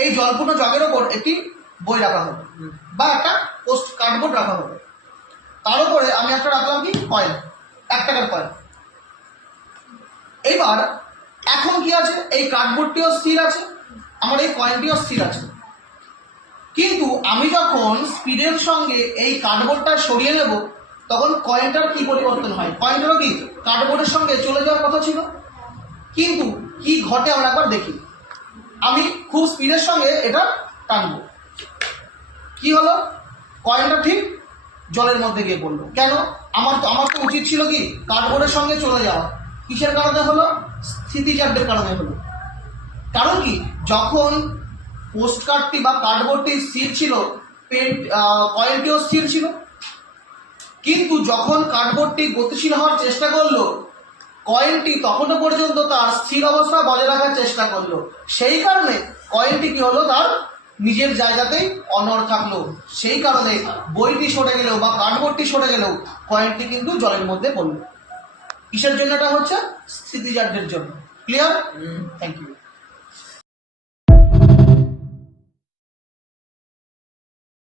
এই জলপূর্ণ জগের ওপর একটি বই রাখা হবে বা একটা পোস্ট কার্ডবোর্ড রাখা হবে, তার উপরে আমি একটা রাখলাম কি কয়েন, 1 টাকার কয়েন। এইবার এখন কি আছে, এই কার্ডবোর্ডটিও স্থির আছে, আমার এই কয়েনটিও স্থির আছে, কিন্তু আমি যখন স্পিডের সঙ্গে এই কার্ডবোর্ডটা সরিয়ে নেব তখন কয়েনটার কি পরিবর্তন হয়? কয়েনটারও কি কার্ডবোর্ডের সঙ্গে চলে যাওয়ার কথা ছিল, কিন্তু কি ঘটে আমরা একবার দেখি। আমি খুব স্পিডের সঙ্গে এটা টানবো, কি হলো, কয়েনটা ঠিক জলের মধ্যে গিয়ে পড়লো। কেন? আমার তো উচিত ছিল কি কার্ডবোর্ডের সঙ্গে চলে যাওয়া। কিসের কারণে হলো? স্থিতিজাড্যের কারণে হলো। কারণ কি, যখন পোস্ট কার্ডটি বা কার্ডবোর্ডটি স্থির ছিল, কয়েনটিও স্থির ছিল, কিন্তু যখন কার্ডবোর্ডটি গতিশীল হওয়ার চেষ্টা করলো, কয়েনটি তখনও পর্যন্ত তার স্থির অবস্থা বজায় রাখার চেষ্টা করলো। সেই কারণে কয়েনটি কি হলো, তার নিজের জায়গাতেই অনড় থাকলো। সেই কারণে বইটি সরে গেলেও বা কার্ডবোর্ডটি সরে গেলেও কয়েনটি কিন্তু জলের মধ্যে পড়লো। কিসের জন্য? এটা হচ্ছে স্থিতিজাড্যের জন্য। ক্লিয়ার? Thank you.